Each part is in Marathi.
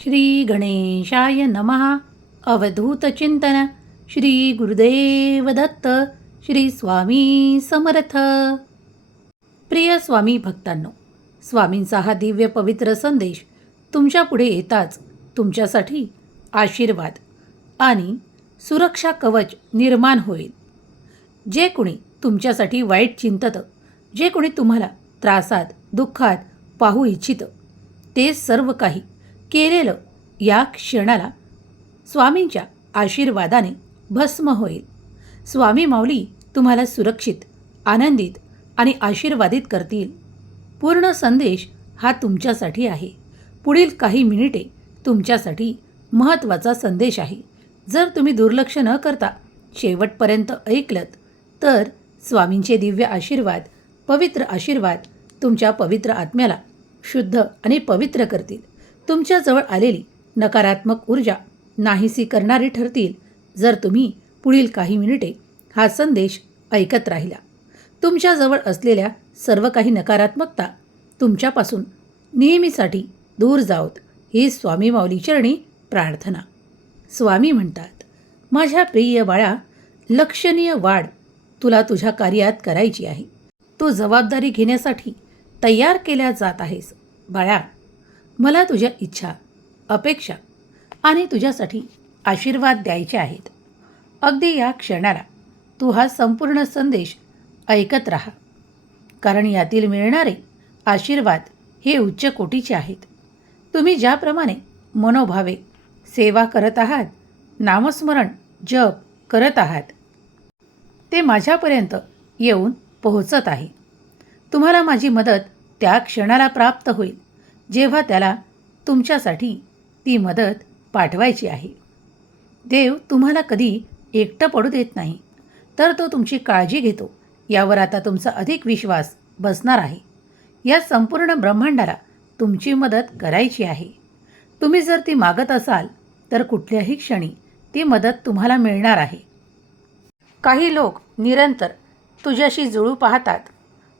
श्री गणेशाय नमः अवधूतचिंतन श्री गुरुदेव दत्त. श्री स्वामी समर्थ. प्रिय स्वामी भक्तांनो स्वामींचा हा दिव्य पवित्र संदेश तुमच्यापुढे येताच तुमच्यासाठी आशीर्वाद आणि सुरक्षा कवच निर्माण होईल. जे कोणी तुमच्यासाठी वाईट चिंततं जे कोणी तुम्हाला त्रासात दुःखात पाहू इच्छितं ते सर्व काही केलेलं या क्षणाला स्वामींच्या आशीर्वादाने भस्म होईल. स्वामी माऊली तुम्हाला सुरक्षित आनंदित आणि आशीर्वादित करतील. पूर्ण संदेश हा तुमच्यासाठी आहे. पुढील काही मिनिटे तुमच्यासाठी महत्त्वाचा संदेश आहे. जर तुम्ही दुर्लक्ष न करता शेवटपर्यंत ऐकलत तर स्वामींचे दिव्य आशीर्वाद पवित्र आशीर्वाद तुमच्या पवित्र आत्म्याला शुद्ध आणि पवित्र करतील. तुमच्याजवळ आलेली नकारात्मक ऊर्जा नाहीसी करणारी ठरतील जर तुम्ही पुढील काही मिनिटे हा संदेश ऐकत राहिला. तुमच्याजवळ असलेल्या सर्व काही नकारात्मकता तुमच्यापासून नेहमीसाठी दूर जावत ही स्वामी माऊली चरणी प्रार्थना. स्वामी म्हणतात माझ्या प्रिय बाळा लक्षणीय वाढ तुला तुझ्या कार्यात करायची आहे. तू जबाबदारी घेण्यासाठी तयार केल्या जात आहेस. बाळा मला तुझ्या इच्छा अपेक्षा आणि तुझ्यासाठी आशीर्वाद द्यायचे आहेत. अगदी या क्षणाला तू हा संपूर्ण संदेश ऐकत राहा. कारण यातील मिळणारे आशीर्वाद हे उच्च कोटीचे आहेत. तुम्ही ज्याप्रमाणे मनोभावे सेवा करत आहात नामस्मरण जप करत आहात ते माझ्यापर्यंत येऊन पोहोचत आहे. तुम्हाला माझी मदत त्या क्षणाला प्राप्त होईल. जेव्हा त्याला तुमच्यासाठी ती मदत पाठवायची आहे. देव तुम्हाला कधी एकटं पडू देत नाही तर तो तुमची काळजी घेतो यावर आता तुमचा अधिक विश्वास बसणार आहे. या संपूर्ण ब्रह्मांडाला तुमची मदत करायची आहे. तुम्ही जर ती मागत असाल तर कुठल्याही क्षणी ती मदत तुम्हाला मिळणार आहे. काही लोक निरंतर तुझ्याशी जुळू पाहतात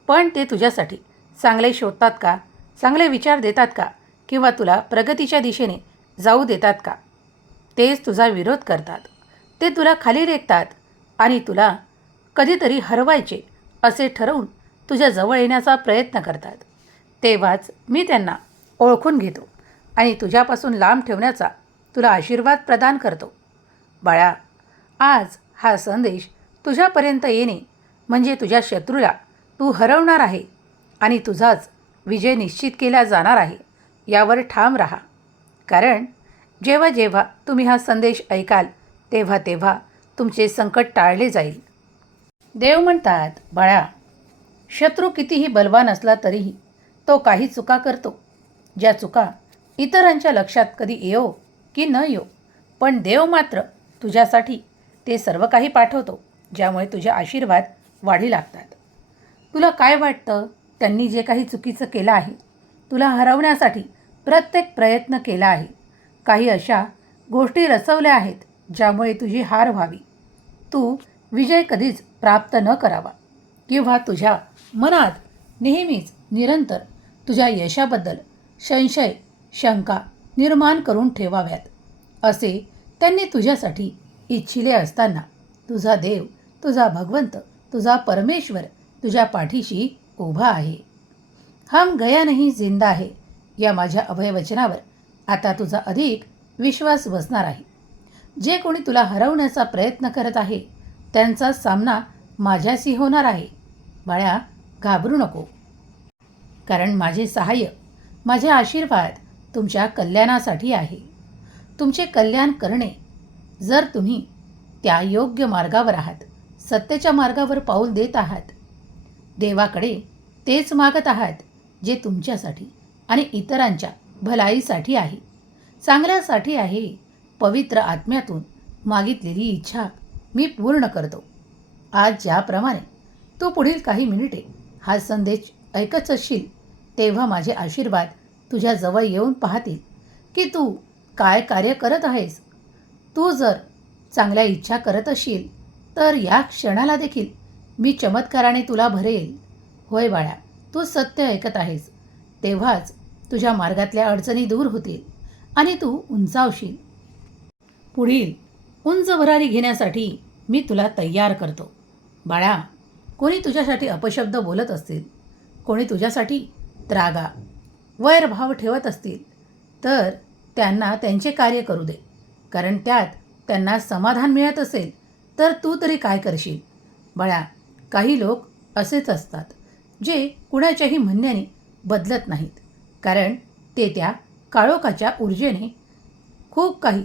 पण ते तुझ्यासाठी चांगले शोधतात का? चांगले विचार देतात का? किंवा तुला प्रगतीच्या दिशेने जाऊ देतात का? तेच तुझा विरोध करतात. ते तुला खाली रेखतात आणि तुला कधीतरी हरवायचे असे ठरवून तुझ्या जवळ येण्याचा प्रयत्न करतात. तेव्हाच मी त्यांना ओळखून घेतो आणि तुझ्यापासून लांब ठेवण्याचा तुला आशीर्वाद प्रदान करतो. बाळा आज हा संदेश तुझ्यापर्यंत येणे म्हणजे तुझ्या शत्रूला तू हरवणार आहे आणि तुझाच विजय निश्चित केला जाणार आहे. यावर ठाम राहा. कारण जेव्हा जेव्हा तुम्ही हा संदेश ऐकाल तेव्हा तेव्हा तुमचे संकट टाळले जाईल. देव म्हणतात बाळा शत्रू कितीही बलवान असला तरीही तो काही चुका करतो. ज्या चुका इतरांच्या लक्षात कधी येऊ की न येऊ पण देव मात्र तुझ्यासाठी ते सर्व काही पाठवतो ज्यामुळे तुझे आशीर्वाद वाढी लागतात. तुला काय वाटतं? त्यांनी जे काही चुकीचं केलं आहे तुला हरवण्यासाठी प्रत्येक प्रयत्न केला आहे. काही अशा गोष्टी रचवल्या आहेत ज्यामुळे तुझी हार व्हावी. तू विजय कधीच प्राप्त न करावा. किंवा तुझ्या मनात नेहमीच निरंतर तुझ्या यशाबद्दल संशय शंका निर्माण करून ठेवाव्यात असे त्यांनी तुझ्यासाठी इच्छिले असताना. तुझा देव तुझा भगवंत तुझा परमेश्वर तुझ्या पाठीशी उभा आहे. हम गया नाही जिंदा आहे या माझ्या अभयवचनावर. आता तुझा अधिक विश्वास बसणार आहे. जे कोणी तुला हरवण्याचा प्रयत्न करत आहे त्यांचा सामना माझ्याशी होणार आहे. बाळ्या घाबरू नको. कारण माझे सहाय्य माझे आशीर्वाद तुमच्या कल्याणासाठी आहे. तुमचे कल्याण करणे. जर तुम्ही त्या योग्य मार्गावर आहात सत्तेच्या मार्गावर पाऊल देत आहात देवाकडे तेच मागत आहात जे तुमच्यासाठी आणि इतरांच्या भलाईसाठी आहे. चांगल्यासाठी आहे पवित्र आत्म्यातून मागितलेली इच्छा मी पूर्ण करतो. आज ज्याप्रमाणे तू पुढील काही मिनिटे हा संदेश ऐकत असशील तेव्हा माझे आशीर्वाद तुझ्याजवळ येऊन पाहतील की तू काय कार्य करत आहेस. तू जर चांगल्या इच्छा करत असशील तर या क्षणाला देखील मी चमत्काराने तुला भरेल. होय बाळा तू सत्य ऐकत आहेस. तेव्हाच तुझ्या मार्गातल्या अडचणी दूर होतील आणि तू उंचावशील. पुढील उंच भरारी घेण्यासाठी मी तुला तयार करतो. बाळा कोणी तुझ्यासाठी अपशब्द बोलत असतील कोणी तुझ्यासाठी त्रागा वैरभाव ठेवत असतील तर त्यांना त्यांचे कार्य करू दे. कारण त्यात त्यांना समाधान मिळत असेल तर तू तरी काय करशील? बाळा काही लोक असेच असतात जे कुणाच्याही म्हणण्याने बदलत नाहीत. कारण ते त्या काळोखाच्या ऊर्जेने खूप काही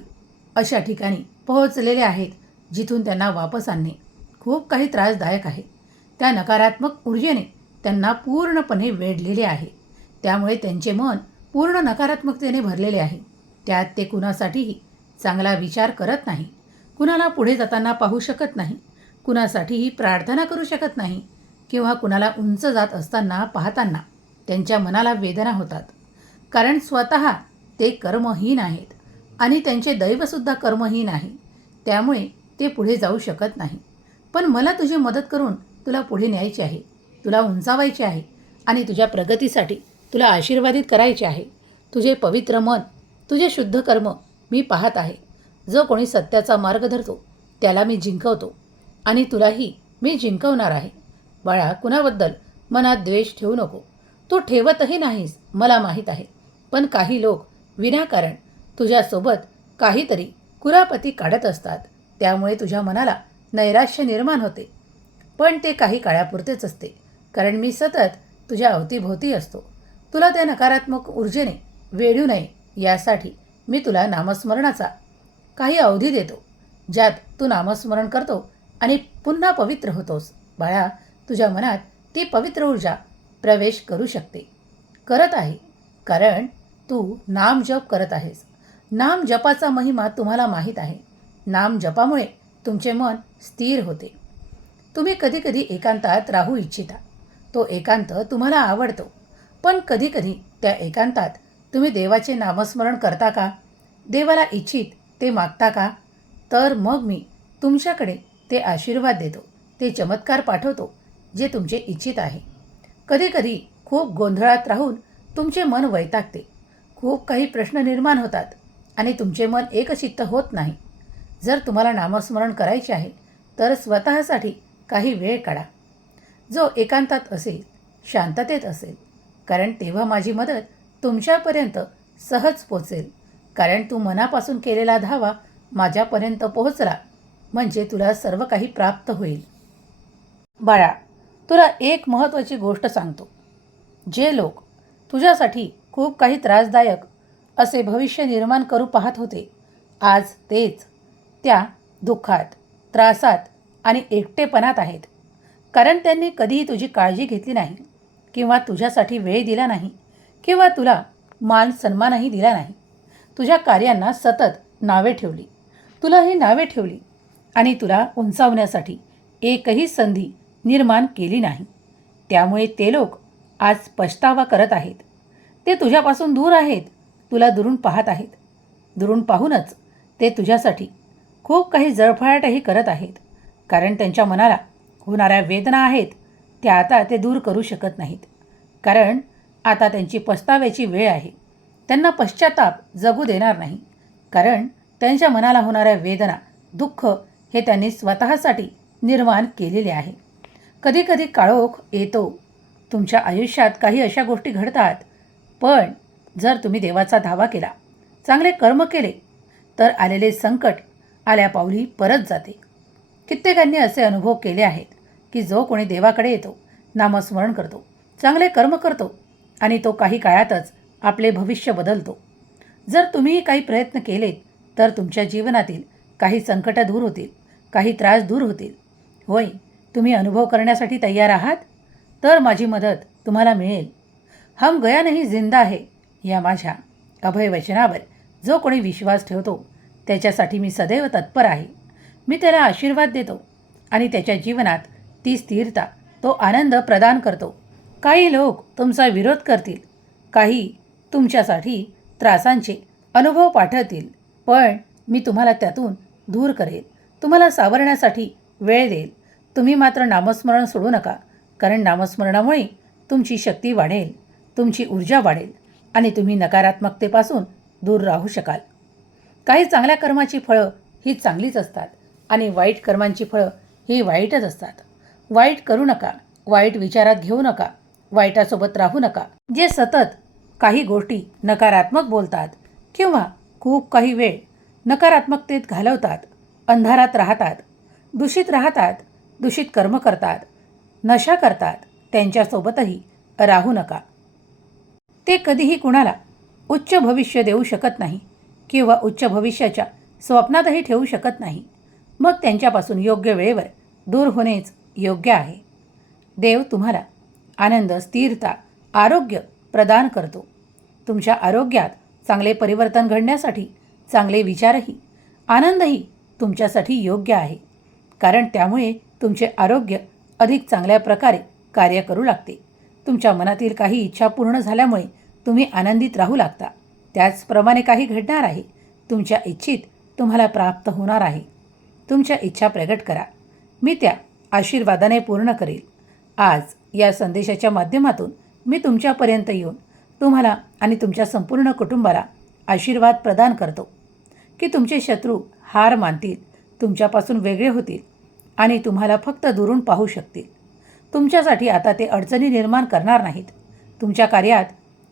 अशा ठिकाणी पोहोचलेले आहेत जिथून त्यांना वापस आणणे खूप काही त्रासदायक आहे. त्या नकारात्मक ऊर्जेने त्यांना पूर्णपणे वेढलेले आहे. त्यामुळे त्यांचे मन पूर्ण नकारात्मकतेने भरलेले आहे. त्यात ते कुणासाठीही चांगला विचार करत नाही. कुणाला पुढे जाताना पाहू शकत नाही. कुणासाठीही प्रार्थना करू शकत नाही किंवा कुणाला उंच जात असताना पाहताना त्यांच्या मनाला वेदना होतात. कारण स्वतः ते कर्महीन आहेत आणि त्यांचे दैवसुद्धा कर्महीन आहे. त्यामुळे ते पुढे जाऊ शकत नाही. पण मला तुझी मदत करून तुला पुढे न्यायचे आहे. तुला उंचावायचे आहे आणि तुझ्या प्रगतीसाठी तुला आशीर्वादित करायचे आहे. तुझे पवित्र मन तुझे शुद्ध कर्म मी पाहत आहे. जो कोणी सत्याचा मार्ग धरतो त्याला मी जिंकवतो. आणि तुलाही मी जिंकवणार आहे. बाळा कुणाबद्दल मनात द्वेष ठेवू नको. तू ठेवतही नाहीस मला माहीत आहे. पण काही लोक विनाकारण तुझ्यासोबत काहीतरी कुरापती काढत असतात. त्यामुळे तुझ्या मनाला नैराश्य निर्माण होते. पण ते काही काळापुरतेच असते कारण मी सतत तुझ्या अवतीभोवती असतो. तुला त्या नकारात्मक ऊर्जेने वेढू नये यासाठी मी तुला नामस्मरणाचा काही अवधी देतो ज्यात तू नामस्मरण करतो आणि पुन्हा पवित्र होतोस. बाळा तुझ्या मनात ती पवित्र ऊर्जा प्रवेश करू शकते. करत आहे. कारण तू नाम जप करत आहेस. नाम जपाचा महिमा तुम्हाला माहीत आहे. नाम जपामुळे तुमचे मन स्थिर होते. तुम्ही कधीकधी एकांतात राहू इच्छिता. तो एकांत तुम्हाला आवडतो. पण कधीकधी त्या एकांतात तुम्ही देवाचे नामस्मरण करता का? देवाला इच्छित ते मागता का? तर मग मी तुमच्याकडे ते आशीर्वाद देतो. ते चमत्कार पाठवतो जे तुमचे इच्छित आहे. कधीकधी खूप गोंधळात राहून तुमचे मन वैतागते. खूप काही प्रश्न निर्माण होतात आणि तुमचे मन एकचित्त होत नाही. जर तुम्हाला नामस्मरण करायचे आहे तर स्वतःसाठी काही वेळ काढा. जो एकांतात असेल शांततेत असेल कारण तेव्हा माझी मदत तुमच्यापर्यंत सहज पोचेल. कारण तू मनापासून केलेला धावा माझ्यापर्यंत पोहोचला. म्हणजे तुला सर्व काही प्राप्त होईल. बाळा तुला एक महत्त्वाची गोष्ट सांगतो. जे लोक तुझ्यासाठी खूप काही त्रासदायक असे भविष्य निर्माण करू पाहत होते आज तेच. त्या दुःखात त्रासात आणि एकटेपणात आहेत. कारण त्यांनी कधीही तुझी काळजी घेतली नाही किंवा तुझ्यासाठी वेळ दिला नाही किंवा तुला मान सन्मानही दिला नाही. तुझ्या कार्यांना सतत नावे ठेवली. तुला ही नावे ठेवली. आणि तुला उंचावण्यासाठी एकही संधी निर्माण केली नाही. त्यामुळे ते लोक आज पछतावा करत आहेत. ते तुझ्यापासून दूर आहेत. तुला दुरून पाहत आहेत. दुरून पाहूनच ते तुझ्यासाठी खूप काही जळफळाटही करत आहेत. कारण त्यांच्या मनाला होणाऱ्या वेदना आहेत त्या आता ते दूर करू शकत नाहीत. कारण आता त्यांची पस्ताव्याची वेळ आहे. त्यांना पश्चाताप जगू देणार नाही. कारण त्यांच्या मनाला होणाऱ्या वेदना दुःख हे त्यांनी स्वतःसाठी निर्माण केलेले आहे. कधीकधी काळोख येतो. तुमच्या आयुष्यात काही अशा गोष्टी घडतात. पण जर तुम्ही देवाचा धावा केला चांगले कर्म केले तर आलेले संकट आल्या पावली परत जाते. कित्येकांनी असे अनुभव केले आहेत की जो कोणी देवाकडे येतो नामस्मरण करतो चांगले कर्म करतो आणि तो काही काळातच आपले भविष्य बदलतो. जर तुम्हीही काही प्रयत्न केलेत तर तुमच्या जीवनातील काही संकटं दूर होतील. काही त्रास दूर होतील. होय तुम्ही अनुभव करण्यासाठी तयार आहात? तर माझी मदत तुम्हाला मिळेल. हम गया नाही जिंदा आहे या माझ्या अभय वचनावर जो कोणी विश्वास ठेवतो त्याच्यासाठी मी सदैव तत्पर आहे. मी त्याला आशीर्वाद देतो आणि त्याच्या जीवनात ती स्थिरता तो आनंद प्रदान करतो. काही लोक तुमचा विरोध करतील. काही तुमच्यासाठी त्रासांचे अनुभव पाठवतील. पण मी तुम्हाला त्यातून दूर करेल तुम्हाला सावरण्यासाठी वेळ देईल. तुम्ही मात्र नामस्मरण सोडू नका कारण नामस्मरणामुळे तुमची शक्ती वाढेल तुमची ऊर्जा वाढेल आणि तुम्ही नकारात्मकतेपासून दूर राहू शकाल. काही चांगल्या कर्माची फळं ही चांगलीच असतात आणि वाईट कर्मांची फळं ही वाईटच असतात. वाईट करू नका वाईट विचारात घेऊ नका वाईटासोबत राहू नका. जे सतत काही गोष्टी नकारात्मक बोलतात किंवा खूप काही वेळ नकारात्मकतेत घालवतात अंधारात राहतात. दूषित राहतात दूषित कर्म करतात. नशा करतात. त्यांच्यासोबतही राहू नका. ते कधीही कुणाला उच्च भविष्य देऊ शकत नाही किंवा उच्च भविष्याच्या स्वप्नातही ठेवू शकत नाही. मग त्यांच्यापासून योग्य वेळेवर दूर होणेच योग्य आहे. देव तुम्हाला आनंद स्थिरता आरोग्य प्रदान करतो. तुमच्या आरोग्यात चांगले परिवर्तन घडण्यासाठी चांगले विचारही आनंदही तुमच्यासाठी योग्य आहे. कारण त्यामुळे तुमचे आरोग्य अधिक चांगल्या प्रकारे कार्य करू लागते. तुमच्या मनातील काही इच्छा पूर्ण झाल्यामुळे तुम्ही आनंदित राहू लागता. त्याचप्रमाणे काही घडणार आहे. तुमच्या इच्छित तुम्हाला प्राप्त होणार आहे. तुमच्या इच्छा प्रगट करा. मी त्या आशीर्वादाने पूर्ण करेल. आज या संदेशाच्या माध्यमातून मी तुमच्यापर्यंत येऊन तुम्हाला आणि तुमच्या संपूर्ण कुटुंबाला आशीर्वाद प्रदान करतो. की तुमचे शत्रू हार मानतील तुमच्यापासून वेगळे होतील आणि तुम्हाला फक्त दुरून पाहू शकतील. तुमच्यासाठी आता ते अडचणी निर्माण करणार नाहीत. तुमच्या कार्यात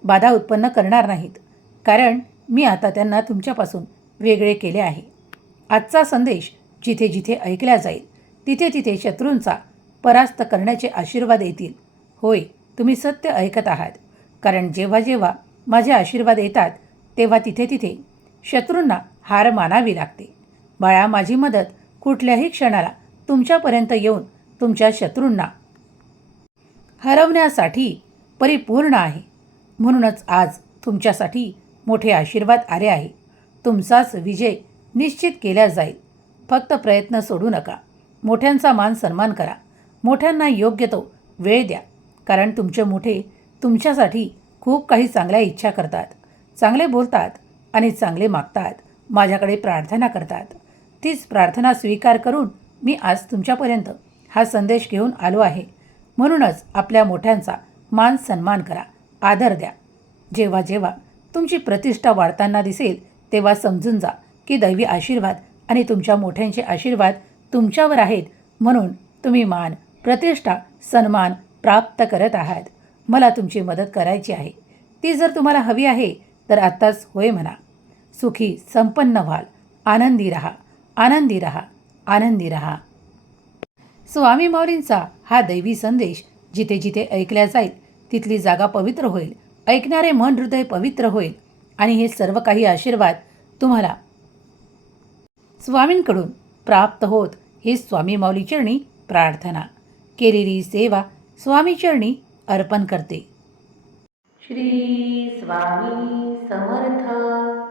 बाधा उत्पन्न करणार नाहीत. कारण मी आता त्यांना तुमच्यापासून वेगळे केले आहे. आजचा संदेश जिथे जिथे ऐकला जाईल तिथे तिथे शत्रूंचा परास्त करण्याचे आशीर्वाद येतील. होय तुम्ही सत्य ऐकत आहात. कारण जेव्हा जेव्हा माझे आशीर्वाद येतात तेव्हा तिथे तिथे शत्रूंना हार मानावी लागते. बाळा माझी मदत कुठल्याही क्षणाला तुमच्यापर्यंत येऊन तुमच्या शत्रूंना हरवण्यासाठी परिपूर्ण आहे. म्हणूनच आज तुमच्यासाठी मोठे आशीर्वाद आले आहे. तुमचाच विजय निश्चित केला जाईल. फक्त प्रयत्न सोडू नका. मोठ्यांचा मान सन्मान करा. मोठ्यांना योग्य तो वेळ द्या. कारण तुमचे मोठे तुमच्यासाठी खूप काही चांगल्या इच्छा करतात. चांगले बोलतात आणि चांगले मागतात. माझ्याकडे प्रार्थना करतात. तीच प्रार्थना स्वीकार करून मी आज तुमच्यापर्यंत हा संदेश घेऊन आलो आहे. म्हणूनच आपल्या मोठ्यांचा मान सन्मान करा. आदर द्या. जेव्हा जेव्हा तुमची प्रतिष्ठा वाढताना दिसेल तेव्हा समजून जा की दैवी आशीर्वाद आणि तुमच्या मोठ्यांचे आशीर्वाद तुमच्यावर आहेत म्हणून तुम्ही मान प्रतिष्ठा सन्मान प्राप्त करत आहात. मला तुमची मदत करायची आहे. ती जर तुम्हाला हवी आहे तर आत्ताच होय म्हणा. सुखी संपन्न व्हाल. आनंदी रहा आनंदी रहा आनंदी रहा. स्वामी माऊलींचा हा दैवी संदेश जिथे जिथे ऐकला जाईल तिथली जागा पवित्र होईल ऐकणारे मन हृदय पवित्र होईल आणि हे सर्व काही आशीर्वाद तुम्हाला स्वामींकडून प्राप्त होत ही स्वामी माऊली चरणी प्रार्थना. केलेली सेवा स्वामी चरणी अर्पण करते. श्री स्वामी समर्थ.